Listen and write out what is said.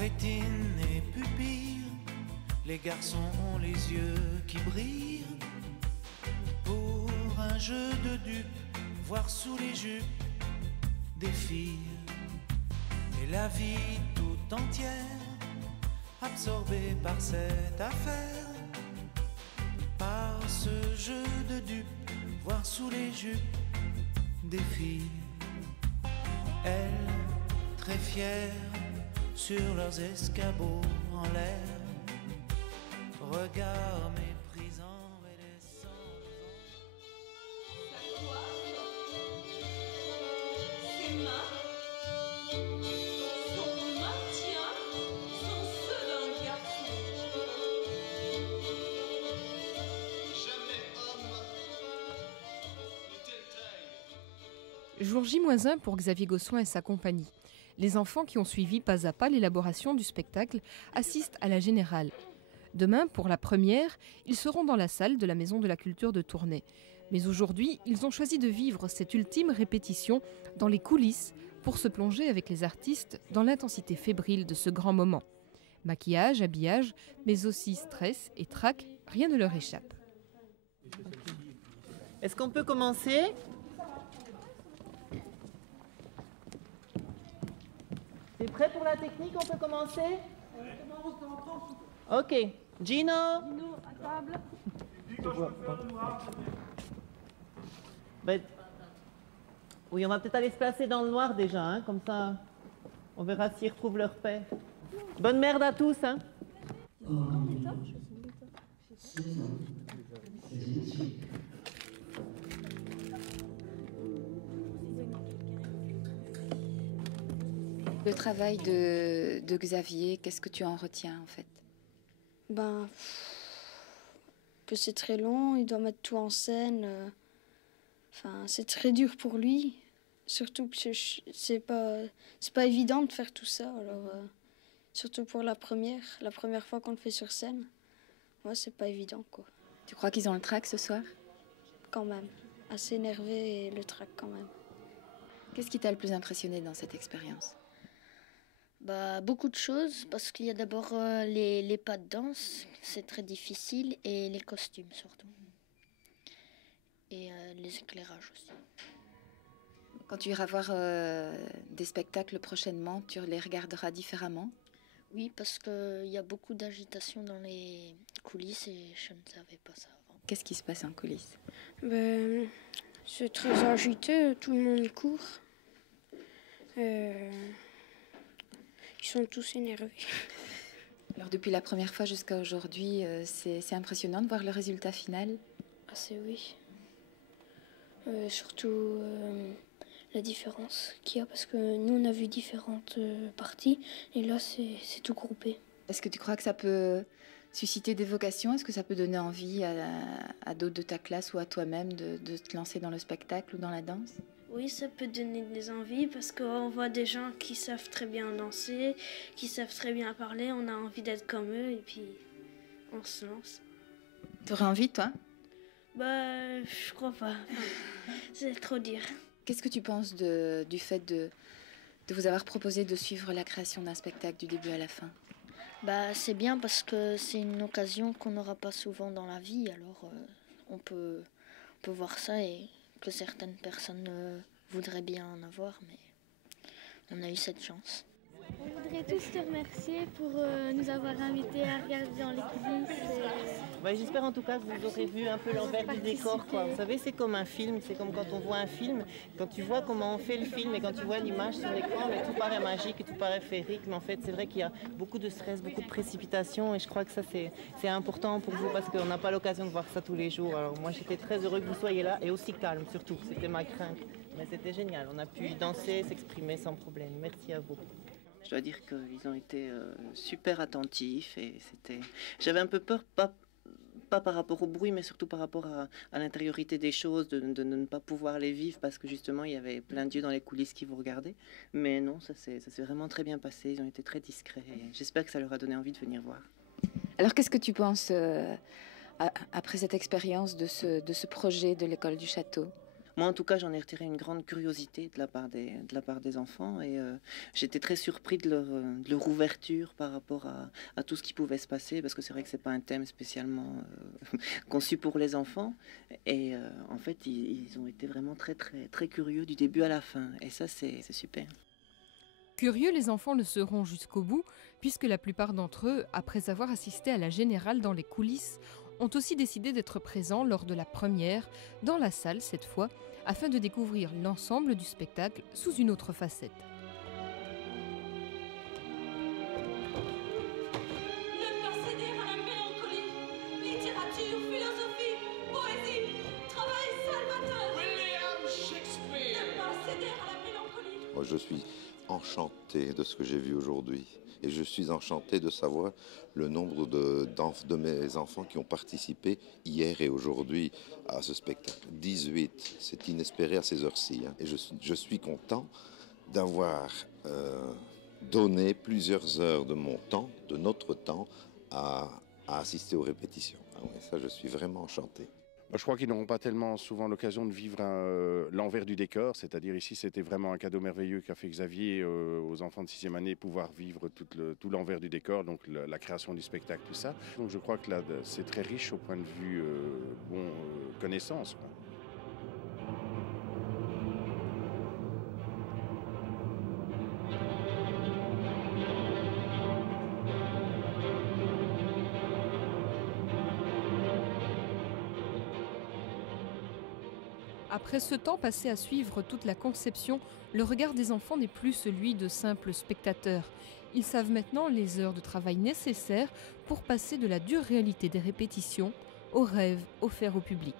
Rétine et pupille, les garçons ont les yeux qui brillent. Pour un jeu de dupes, voir sous les jupes des filles. Et la vie tout entière, absorbée par cette affaire. Par ce jeu de dupes, voir sous les jupes des filles. Elles, très fières, sur leurs escabeaux en l'air, regard méprisant et laissant Ses mains, son maintien sont ceux d'un garçon. Jamais homme de telle taille. Jour J-1 pour Xavier Gossuin et sa compagnie. Les enfants qui ont suivi pas à pas l'élaboration du spectacle assistent à la générale. Demain, pour la première, ils seront dans la salle de la Maison de la Culture de Tournai. Mais aujourd'hui, ils ont choisi de vivre cette ultime répétition dans les coulisses pour se plonger avec les artistes dans l'intensité fébrile de ce grand moment. Maquillage, habillage, mais aussi stress et trac, rien ne leur échappe. Est-ce qu'on peut commencer ? T'es prêt pour la technique? On peut commencer? Ok. Gino? Nous, à table. Ben, oui, on va peut-être aller se placer dans le noir déjà, hein, comme ça on verra s'ils retrouvent leur paix. Bonne merde à tous, hein. Le travail de Xavier, qu'est-ce que tu en retiens en fait? Que c'est très long, il doit mettre tout en scène. C'est très dur pour lui. Surtout que c'est pas évident de faire tout ça. Alors, surtout pour la première fois qu'on le fait sur scène. Ouais, c'est pas évident, quoi. Tu crois qu'ils ont le trac ce soir? Quand même. Assez énervé et le trac quand même. Qu'est-ce qui t'a le plus impressionné dans cette expérience? Beaucoup de choses, parce qu'il y a d'abord les pas de danse, c'est très difficile, et les costumes surtout. Et les éclairages aussi. Quand tu iras voir des spectacles prochainement, tu les regarderas différemment? Oui, parce qu'il y a beaucoup d'agitation dans les coulisses et je ne savais pas ça avant. Qu'est-ce qui se passe en coulisses? C'est très agité, tout le monde court. Ils sont tous énervés. Alors depuis la première fois jusqu'à aujourd'hui, c'est impressionnant de voir le résultat final? Oui. Surtout la différence qu'il y a, parce que nous on a vu différentes parties et là c'est tout groupé. Est-ce que tu crois que ça peut susciter des vocations? Est-ce que ça peut donner envie à d'autres de ta classe ou à toi-même de te lancer dans le spectacle ou dans la danse? Oui, ça peut donner des envies parce qu'on voit des gens qui savent très bien danser, qui savent très bien parler, on a envie d'être comme eux et puis on se lance. T'aurais envie, toi? Je crois pas. C'est trop dire. Qu'est-ce que tu penses du fait de vous avoir proposé de suivre la création d'un spectacle du début à la fin? C'est bien parce que c'est une occasion qu'on n'aura pas souvent dans la vie, alors on peut voir ça et que certaines personnes voudraient bien en avoir, mais on a eu cette chance. On voudrait tous te remercier pour nous avoir invités à regarder dans les coulisses. J'espère en tout cas que vous aurez vu un peu l'envers du décor, quoi. Vous savez, c'est comme un film, c'est comme quand on voit un film, quand tu vois comment on fait le film et quand tu vois l'image sur l'écran, mais tout paraît magique et tout paraît féerique, mais en fait c'est vrai qu'il y a beaucoup de stress, beaucoup de précipitation et je crois que ça c'est important pour vous parce qu'on n'a pas l'occasion de voir ça tous les jours. Alors moi j'étais très heureux que vous soyez là et aussi calme surtout, c'était ma crainte. Mais c'était génial, on a pu danser, s'exprimer sans problème. Merci à vous. Je dois dire qu'ils ont été super attentifs et c'était... J'avais un peu peur, pas par rapport au bruit, mais surtout par rapport à l'intériorité des choses, de ne pas pouvoir les vivre parce que justement il y avait plein d'yeux dans les coulisses qui vous regardaient. Mais non, ça s'est vraiment très bien passé, ils ont été très discrets et j'espère que ça leur a donné envie de venir voir. Alors qu'est-ce que tu penses après cette expérience de ce projet de l'école du château? Moi, en tout cas, j'en ai retiré une grande curiosité de la part des enfants et j'étais très surpris de leur ouverture par rapport à tout ce qui pouvait se passer, parce que c'est vrai que c'est pas un thème spécialement conçu pour les enfants. Et en fait, ils ont été vraiment très, très, très curieux du début à la fin. Et ça, c'est super. Curieux, les enfants le seront jusqu'au bout, puisque la plupart d'entre eux, après avoir assisté à la générale dans les coulisses, ont aussi décidé d'être présents lors de la première, dans la salle cette fois, afin de découvrir l'ensemble du spectacle sous une autre facette. Ne pas céder à la mélancolie. Littérature, philosophie, poésie, travail salvateur. William Shakespeare. Ne pas céder à la mélancolie. Moi, je suis enchanté de ce que j'ai vu aujourd'hui. Et je suis enchanté de savoir le nombre de mes enfants qui ont participé hier et aujourd'hui à ce spectacle. 18, c'est inespéré à ces heures-ci. Hein. Et je suis content d'avoir donné plusieurs heures de mon temps, de notre temps, à assister aux répétitions. Ah ouais, ça, je suis vraiment enchanté. Je crois qu'ils n'auront pas tellement souvent l'occasion de vivre l'envers du décor, c'est-à-dire ici c'était vraiment un cadeau merveilleux qu'a fait Xavier aux enfants de 6e année, pouvoir vivre tout l'envers du décor, donc la création du spectacle, tout ça. Donc je crois que là c'est très riche au point de vue connaissance, quoi. Après ce temps passé à suivre toute la conception, le regard des enfants n'est plus celui de simples spectateurs. Ils savent maintenant les heures de travail nécessaires pour passer de la dure réalité des répétitions au rêve offert au public.